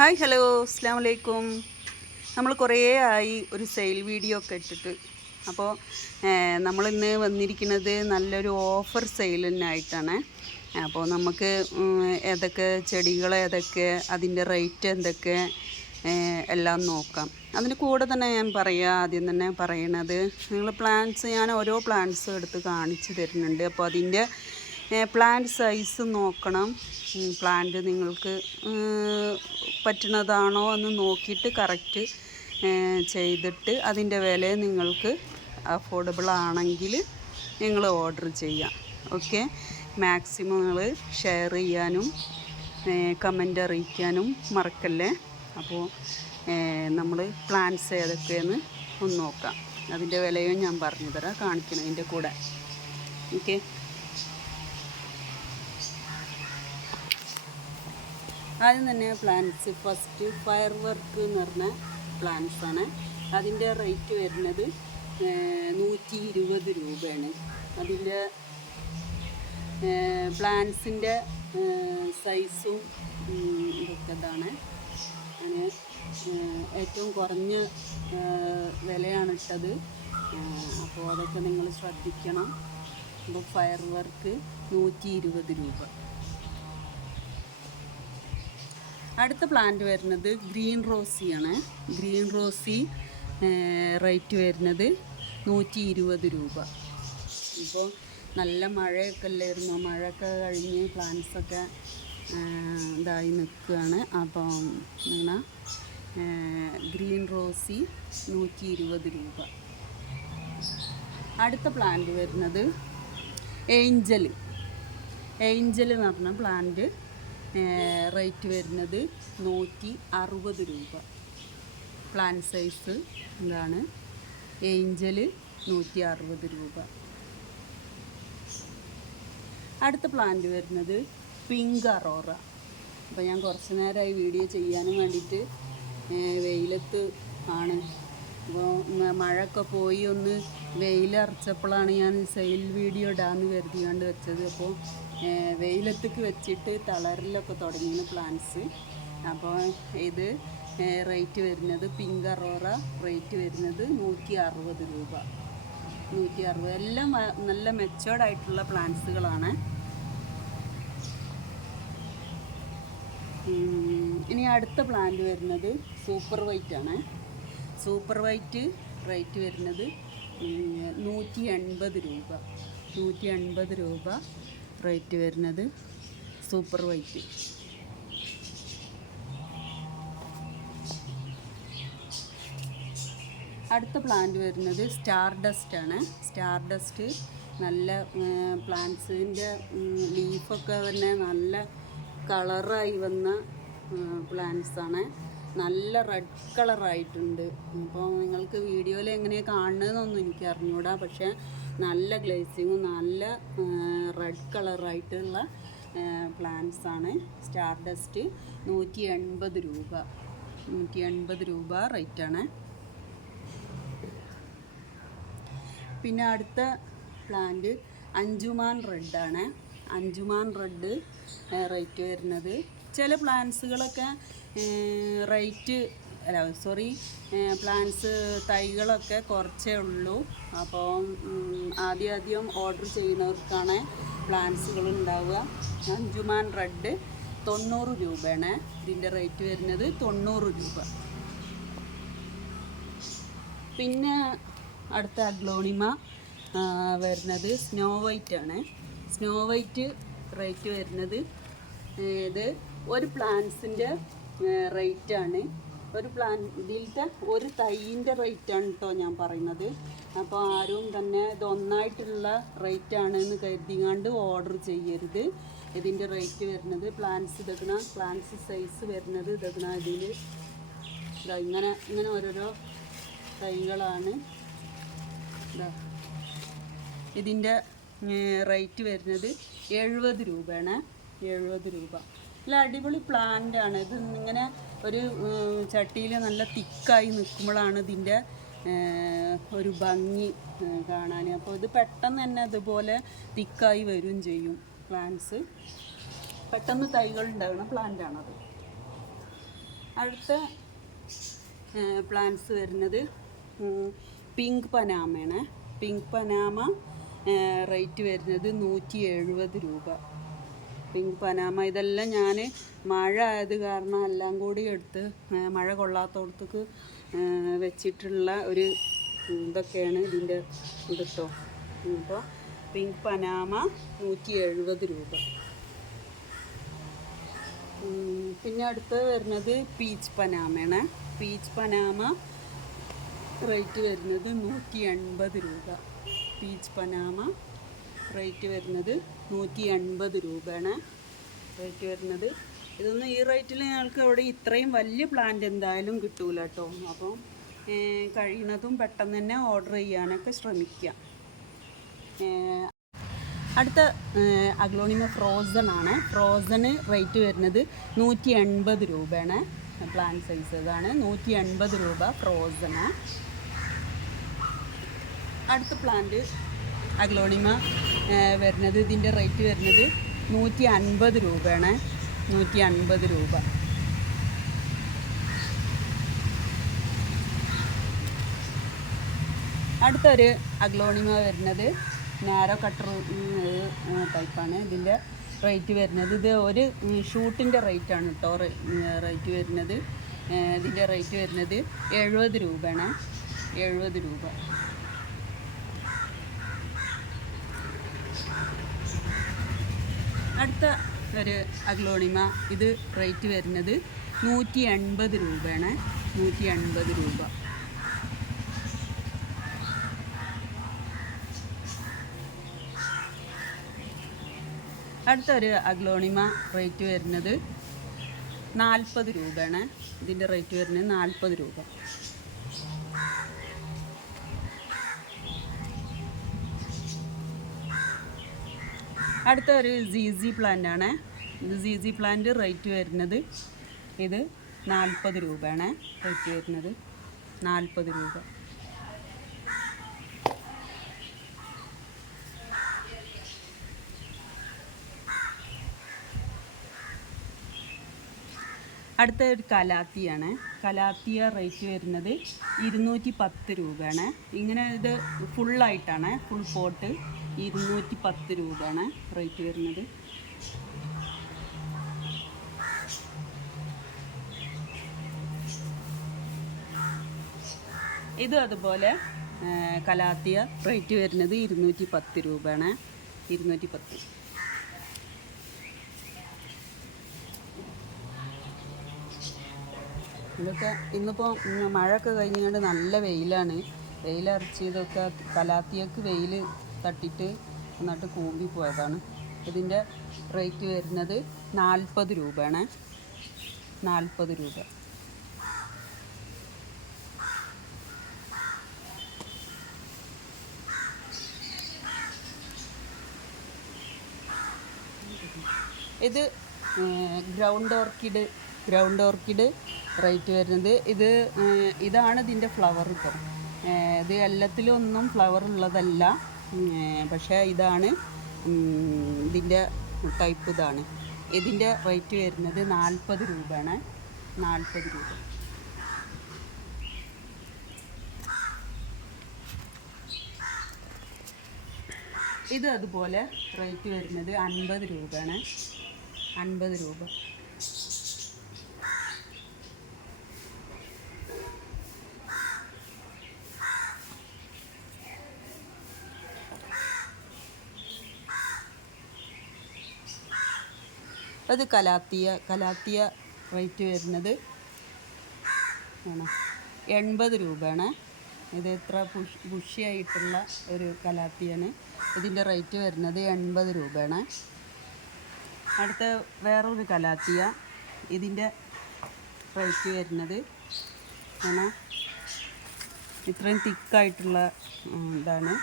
Hi hello അസ്സാം വലൈക്കും. നമ്മൾ കുറേ ആയി ഒരു സെയിൽ വീഡിയോ ഒക്കെ ഇട്ടിട്ട്. അപ്പോൾ നമ്മളിന്ന് വന്നിരിക്കുന്നത് നല്ലൊരു ഓഫർ സെയിലിനായിട്ടാണ്. അപ്പോൾ നമുക്ക് ഏതൊക്കെ ചെടികൾ ഏതൊക്കെ, അതിൻ്റെ റേറ്റ് എന്തൊക്കെ എല്ലാം നോക്കാം. അതിന് കൂടെ തന്നെ ഞാൻ ആദ്യം തന്നെ പറയണത്, നിങ്ങൾ പ്ലാന്റ്സ് ഞാൻ ഓരോ പ്ലാന്റ്സും എടുത്ത് കാണിച്ചു തരുന്നുണ്ട്. അപ്പോൾ അതിൻ്റെ പ്ലാന്റ് സൈസ് നോക്കണം. പ്ലാന്റ് നിങ്ങൾക്ക് പറ്റുന്നതാണോ എന്ന് നോക്കിയിട്ട് കറക്റ്റ് ചെയ്തിട്ട് അതിൻ്റെ വില നിങ്ങൾക്ക് അഫോർഡബിൾ ആണെങ്കിൽ നിങ്ങൾ ഓർഡർ ചെയ്യാം. ഓക്കെ, മാക്സിമം നിങ്ങൾ ഷെയർ ചെയ്യാനും കമൻ്റ് അറിയിക്കാനും മറക്കല്ലേ. അപ്പോൾ നമ്മൾ പ്ലാന്റ്സ് ഏതൊക്കെയെന്ന് ഒന്ന് നോക്കാം. അതിൻ്റെ വിലയും ഞാൻ പറഞ്ഞു തരാം, കാണിക്കണം ഇതിൻ്റെ കൂടെ. ഓക്കെ, ആദ്യം തന്നെ പ്ലാന്റ്സ് ഫസ്റ്റ് ഫയർ വർക്ക് എന്ന് പറഞ്ഞ പ്ലാന്റ്സാണ്. അതിൻ്റെ റേറ്റ് വരുന്നത് 120 രൂപയാണ്. അതിൻ്റെ പ്ലാന്റ്സിൻ്റെ സൈസും ഇതൊക്കെ ഇതാണ്. അതിന് ഏറ്റവും കുറഞ്ഞ വിലയാണ് ഇട്ടത്. അപ്പോൾ അതൊക്കെ നിങ്ങൾ ശ്രദ്ധിക്കണം. അപ്പോൾ ഫയർ വർക്ക് 120 രൂപ. അടുത്ത പ്ലാന്റ് വരുന്നത് ഗ്രീൻ റോസിയാണ്. ഗ്രീൻ റോസി റേറ്റ് വരുന്നത് 120 രൂപ. ഇപ്പോൾ നല്ല മഴയൊക്കെ അല്ലായിരുന്നു, മഴയൊക്കെ കഴിഞ്ഞ് പ്ലാന്റ്സൊക്കെ ഇതായി നിൽക്കുകയാണ്. അപ്പം ഇങ്ങനെ ഗ്രീൻ റോസി 120 രൂപ. അടുത്ത പ്ലാന്റ് വരുന്നത് ഏഞ്ചൽ എന്ന് പറഞ്ഞ പ്ലാന്റ് റേറ്റ് വരുന്നത് 160 രൂപ. പ്ലാന്റ് സൈസ് ഇതാണ്. ഏഞ്ചൽ 160 രൂപ. അടുത്ത പ്ലാന്റ് വരുന്നത് പിങ്ക് അറോറ. അപ്പോൾ ഞാൻ കുറച്ച് നേരമായി വീഡിയോ ചെയ്യാനും വേണ്ടിയിട്ട് വെയിലത്ത് ആണ്. അപ്പോൾ മഴയൊക്കെ പോയി ഒന്ന് വെയിലറച്ചപ്പോഴാണ് ഞാൻ സെയിൽ വീഡിയോ ഇടാമെന്ന് കരുതിയാണ്ട് വെച്ചത്. അപ്പോൾ വെയിലത്തേക്ക് വെച്ചിട്ട് തളരലൊക്കെ തുടങ്ങിയ പ്ലാന്റ്സ്. അപ്പോൾ ഇത് റേറ്റ് വരുന്നത് പിങ്ക് അറോറ റേറ്റ് വരുന്നത് 160 രൂപ. 160. എല്ലാം നല്ല മെച്ചേർഡ് ആയിട്ടുള്ള പ്ലാന്റ്സുകളാണ്. ഇനി അടുത്ത പ്ലാന്റ് വരുന്നത് സൂപ്പർ വൈറ്റ് ആണ്. സൂപ്പർ വൈറ്റ് റേറ്റ് വരുന്നത് 180 രൂപ. 180 രൂപ റേറ്റ് വരുന്നത് സൂപ്പർ വൈറ്റ്. അടുത്ത പ്ലാന്റ് വരുന്നത് സ്റ്റാർ ഡസ്റ്റ് ആണ്. സ്റ്റാർ ഡസ്റ്റ് നല്ല പ്ലാന്റ്സിൻ്റെ ലീഫൊക്കെ തന്നെ നല്ല കളറായി വന്ന പ്ലാന്റ്സാണ്. നല്ല റെഡ് കളറായിട്ടുണ്ട്. അപ്പോൾ നിങ്ങൾക്ക് വീഡിയോയിൽ എങ്ങനെയാണ് കാണുന്നതെന്നൊന്നും എനിക്ക് അറിഞ്ഞൂടാ. പക്ഷേ നല്ല ഗ്ലേസിങ്ങും നല്ല റെഡ് കളറായിട്ടുള്ള പ്ലാന്റ്സാണ്. സ്റ്റാർ ഡസ്റ്റ് 180 രൂപ. 180 രൂപ റേറ്റാണ്. പിന്നെ അടുത്ത പ്ലാന്റ് അഞ്ചുമാൻ റെഡാണ്. അഞ്ചുമാൻ റെഡ് റേറ്റ് വരുന്നത്, ചില പ്ലാന്റ്സുകളൊക്കെ പ്ലാന്റ്സ് തൈകളൊക്കെ കുറച്ചേ ഉള്ളൂ. അപ്പോൾ ആദ്യം ഓർഡർ ചെയ്യുന്നവർക്കാണ് പ്ലാന്റ്സുകൾ ഉണ്ടാവുക. അഞ്ചുമാൻ റെഡ് 90 രൂപയാണ്. ഇതിൻ്റെ റേറ്റ് വരുന്നത് 90 രൂപ. പിന്നെ അടുത്ത അഗ്ലോണിമ വരുന്നത് സ്നോ വൈറ്റ് ആണ്. സ്നോ വൈറ്റ് റേറ്റ് വരുന്നത് ഇത് ഒരു പ്ലാന്റ്സിൻ്റെ റേറ്റാണ്. ഇതിലത്തെ ഒരു തൈയിൻ്റെ റേറ്റാണ് കേട്ടോ ഞാൻ പറയുന്നത്. അപ്പോൾ ആരും തന്നെ ഇത് ഒന്നായിട്ടുള്ള റേറ്റാണെന്ന് കരുതിങ്ങാണ്ട് ഓർഡർ ചെയ്യരുത്. ഇതിൻ്റെ റേറ്റ് വരുന്നത് പ്ലാന്റ്സ് സൈസ് വരുന്നത് ഇതിൽ ഇങ്ങനെ ഓരോരോ തൈകളാണ്. ഇതിൻ്റെ റേറ്റ് വരുന്നത് 70 രൂപയാണ്. 70 രൂപ. നല്ല അടിപൊളി പ്ലാന്റാണ് ഇത്. ഇങ്ങനെ ഒരു ചട്ടിയിൽ നല്ല തിക്കായി നിൽക്കുമ്പോഴാണ് ഇതിൻ്റെ ഒരു ഭംഗി കാണാൻ. അപ്പോൾ ഇത് പെട്ടെന്ന് തന്നെ ഇതുപോലെ തിക്കായി വരും ചെയ്യും. പ്ലാന്റ്സ് പെട്ടെന്ന് തൈകൾ ഉണ്ടാകുന്ന പ്ലാന്റാണത്. അടുത്ത പ്ലാന്റ്സ് വരുന്നത് പിങ്ക് പനാമയാണ്. പിങ്ക് പനാമ റേറ്റ് വരുന്നത് 170 രൂപ. പിങ്ക് പനാമ ഇതെല്ലാം ഞാൻ മഴ ആയത് കാരണം എല്ലാം കൂടി എടുത്ത് മഴ കൊള്ളാത്തടത്തേക്ക് വെച്ചിട്ടുള്ള ഒരു ഇതൊക്കെയാണ് ഇതിൻ്റെ ഇത് കേട്ടോ. അപ്പോൾ പിങ്ക് പനാമ 170 രൂപ. പിന്നെ അടുത്ത് വരുന്നത് പീച്ച് പനാമയാണ്. പീച്ച് പനാമ റേറ്റ് വരുന്നത് 180 രൂപ. പീച്ച് പനാമ റേറ്റ് വരുന്നത് 180 രൂപയാണ് റേറ്റ് വരുന്നത്. ഇതൊന്നും ഈ റേറ്റിൽ ഞങ്ങൾക്ക് അവിടെ ഇത്രയും വലിയ പ്ലാന്റ് എന്തായാലും കിട്ടൂല കേട്ടോ. അപ്പം കഴിയുന്നതും പെട്ടെന്ന് തന്നെ ഓർഡർ ചെയ്യാനൊക്കെ ശ്രമിക്കുക. അടുത്ത അഗ്ലോണിമ ഫ്രോസൺ ആണ്. ഫ്രോസണ് റേറ്റ് വരുന്നത് 180 രൂപയാണ്. പ്ലാന്റ് സൈസ് ഇതാണ് 180 രൂപ ഫ്രോസണ്. അടുത്ത പ്ലാന്റ് അഗ്ലോണിമ വരുന്നത് ഇതിൻ്റെ റേറ്റ് വരുന്നത് 150 രൂപയാണ്. 150 രൂപ. അടുത്തൊരു അഗ്ലോണിമ വരുന്നത് നാരോ കട്ടർ ടൈപ്പാണ്. ഇതിൻ്റെ റേറ്റ് വരുന്നത് ഇത് ഒരു ഷൂട്ടിൻ്റെ റേറ്റാണ് കേട്ടോ. റേറ്റ് വരുന്നത് ഇതിൻ്റെ റേറ്റ് വരുന്നത് 70 രൂപയാണ്. 70 രൂപ. അടുത്ത ഒരു അഗ്ലോണിമ ഇത് റേറ്റ് വരുന്നത് 180 രൂപയാണ്. 180 രൂപ. അടുത്തൊരു അഗ്ലോണിമ റേറ്റ് വരുന്നത് 40 രൂപയാണ്. ഇതിൻ്റെ റേറ്റ് വരുന്നത് 40 രൂപ. അടുത്തൊരു ZZ പ്ലാന്റ് ആണ്. ഇത് ZZ പ്ലാന്റ് റേറ്റ് വരുന്നത് ഇത് 40 രൂപയാണ്. റേറ്റ് വരുന്നത് 40 രൂപ. അടുത്ത ഒരു കലാത്തിയാണ്. കലാത്തിയ റേറ്റ് വരുന്നത് 210 രൂപയാണ്. ഇങ്ങനെ ഇത് ഫുള്ളായിട്ടാണ്, ഫുൾ പോട്ട് 210 രൂപയാണ് റേറ്റ് വരുന്നത്. ഇത് അതുപോലെ കലാത്തിയ റേറ്റ് വരുന്നത് 210 രൂപയാണ്. 210. ഇതൊക്കെ ഇന്നിപ്പോൾ മഴയൊക്കെ കഴിഞ്ഞുകൊണ്ട് നല്ല വെയിലാണ്. വെയിലറച്ച് ഇതൊക്കെ കലാത്തിയക്ക് വെയിൽ തട്ടിയിട്ട് എന്നിട്ട് കൂമ്പി പോയതാണ്. ഇതിൻ്റെ റേറ്റ് വരുന്നത് 40 രൂപയാണ്. 40 രൂപ. ഇത് ഗ്രൗണ്ട് ഓർക്കിഡ് റേറ്റ് വരുന്നത് ഇതാണ് ഇതിൻ്റെ ഫ്ലവർ ഇപ്പോൾ. ഇത് എല്ലാത്തിലും ഒന്നും ഫ്ലവർ ഉള്ളതല്ല, പക്ഷേ ഇതാണ് ഇതിൻ്റെ ടൈപ്പ്. ഇതാണ് ഇതിൻ്റെ റേറ്റ് വരുന്നത് 40 രൂപയാണ്. 40 രൂപ. ഇത് അതുപോലെ റേറ്റ് വരുന്നത് 50 രൂപയാണ്. 50 രൂപ. അത് കലാത്തിയ റേറ്റ് വരുന്നത് 80 രൂപയാണ്. ഇത് ഇത്ര ബുഷിയായിട്ടുള്ള ഒരു കലാത്തിയാണ്. ഇതിൻ്റെ റേറ്റ് വരുന്നത് 80 രൂപയാണ്. അടുത്ത വേറൊരു കലാത്തിയ, ഇതിൻ്റെ റേറ്റ് വരുന്നത് ഇത്രയും തിക്കായിട്ടുള്ള ഇതാണ്.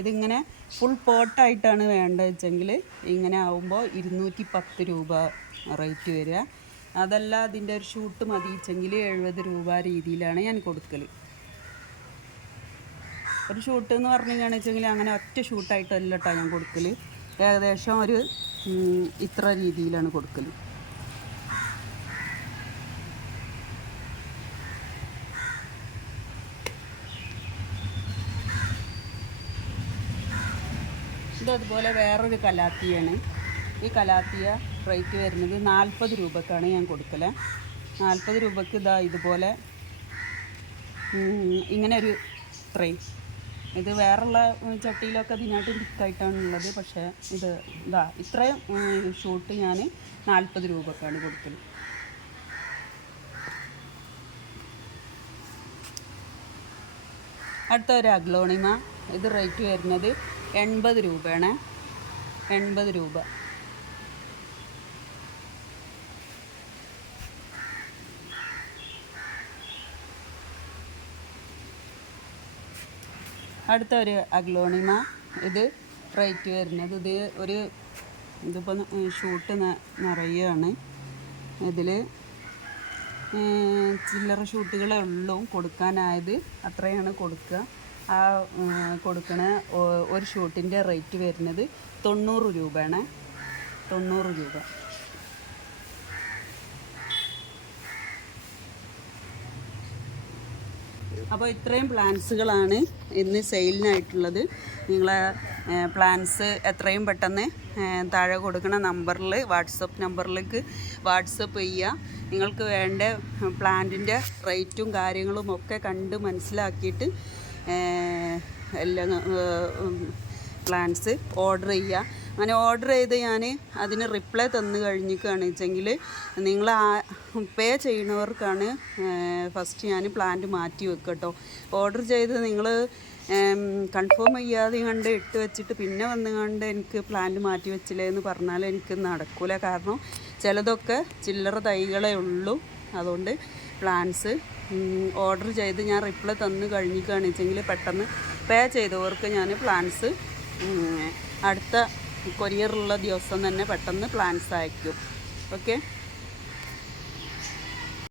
ഇതിങ്ങനെ ഫുൾ പോട്ടായിട്ടാണ് വേണ്ടത് വെച്ചെങ്കിൽ ഇങ്ങനെ ആവുമ്പോൾ 210 രൂപ റേറ്റ് വരിക. അതല്ല അതിൻ്റെ ഒരു ഷൂട്ട് മതിച്ചെങ്കിൽ 70 രൂപ രീതിയിലാണ് ഞാൻ കൊടുക്കൽ. ഒരു ഷൂട്ട് എന്ന് പറഞ്ഞാൽ വെച്ചെങ്കിൽ അങ്ങനെ ഒറ്റ ഷൂട്ടായിട്ടല്ല കേട്ടോ ഞാൻ കൊടുക്കൽ. ഏകദേശം ഒരു ഇത്ര രീതിയിലാണ് കൊടുക്കൽ. അതുപോലെ വേറൊരു കലാത്തിയാണ്. ഈ കലാത്തിയ റേറ്റ് വരുന്നത് 40 രൂപക്കാണ് ഞാൻ കൊടുക്കൽ. 40 രൂപക്ക് ഇതുപോലെ ഇങ്ങനെ ഒരു ട്രേ. ഇത് വേറുള്ള ചട്ടിയിലൊക്കെ ഇതിനായിട്ട് തിക്കായിട്ടാണുള്ളത്. പക്ഷേ ഇത്രയും ഷൂട്ട് ഞാൻ 40 രൂപക്കാണ് കൊടുക്കൽ. അടുത്ത ഒരു അഗ്ലോണിമ. ഇത് റേറ്റ് വരുന്നത് 80 രൂപയാണ്. 80 രൂപ. അടുത്ത ഒരു അഗ്ലോണിമ. ഇത് റേറ്റ് വരുന്നത് ഇതിപ്പോൾ ഷൂട്ട് നിറയുകയാണ്. ഇതിൽ ചില്ലറ ഷൂട്ടുകളേ ഉള്ളൂ കൊടുക്കാനായത്. അത്രയാണ് കൊടുക്കുക. ആ കൊടുക്കണ ഒരു ഷൂട്ടിൻ്റെ റേറ്റ് വരുന്നത് 90 രൂപയാണ്. 90 രൂപ. അപ്പോൾ ഇത്രയും പ്ലാൻസുകളാണ് ഇന്ന് സെയിലിനായിട്ടുള്ളത്. നിങ്ങളെ പ്ലാൻസ് എത്രയും പെട്ടെന്ന് താഴെ കൊടുക്കുന്ന നമ്പറിൽ, വാട്സപ്പ് നമ്പറിലേക്ക് വാട്സപ്പ് ചെയ്യുക. നിങ്ങൾക്ക് വേണ്ട പ്ലാന്റിൻ്റെ റേറ്റും കാര്യങ്ങളും ഒക്കെ കണ്ട് മനസ്സിലാക്കിയിട്ട് എല്ലാം പ്ലാൻസ് ഓർഡർ ചെയ്യുക. അങ്ങനെ ഓർഡർ ചെയ്ത് ഞാൻ അതിന് റിപ്ലൈ തന്നു കഴിഞ്ഞിരിക്കുകയാണ് വെച്ചെങ്കിൽ നിങ്ങൾ പേ ചെയ്യുന്നവർക്കാണ് ഫസ്റ്റ് ഞാൻ പ്ലാന്റ് മാറ്റി വെക്കുക കേട്ടോ. ഓർഡർ ചെയ്ത് നിങ്ങൾ കൺഫേം ചെയ്യാതെ കണ്ട് ഇട്ട് വെച്ചിട്ട് പിന്നെ വന്ന് കണ്ട് എനിക്ക് പ്ലാന്റ് മാറ്റി വെച്ചില്ലേ എന്ന് പറഞ്ഞാൽ എനിക്ക് നടക്കില്ല. കാരണം ചിലതൊക്കെ ചില്ലറ തൈകളേ ഉള്ളൂ. അതുകൊണ്ട് പ്ലാൻസ് ഓർഡർ ചെയ്ത് ഞാൻ റിപ്ലൈ തന്നു കഴിഞ്ഞിരിക്കുകയാണ് വെച്ചെങ്കിൽ പെട്ടെന്ന് പേ ചെയ്തവർക്ക് ഞാൻ പ്ലാൻസ് അടുത്ത കൊറിയറുള്ള ദിവസം തന്നെ പെട്ടെന്ന് പ്ലാൻസ് അയക്കും. ഓക്കെ.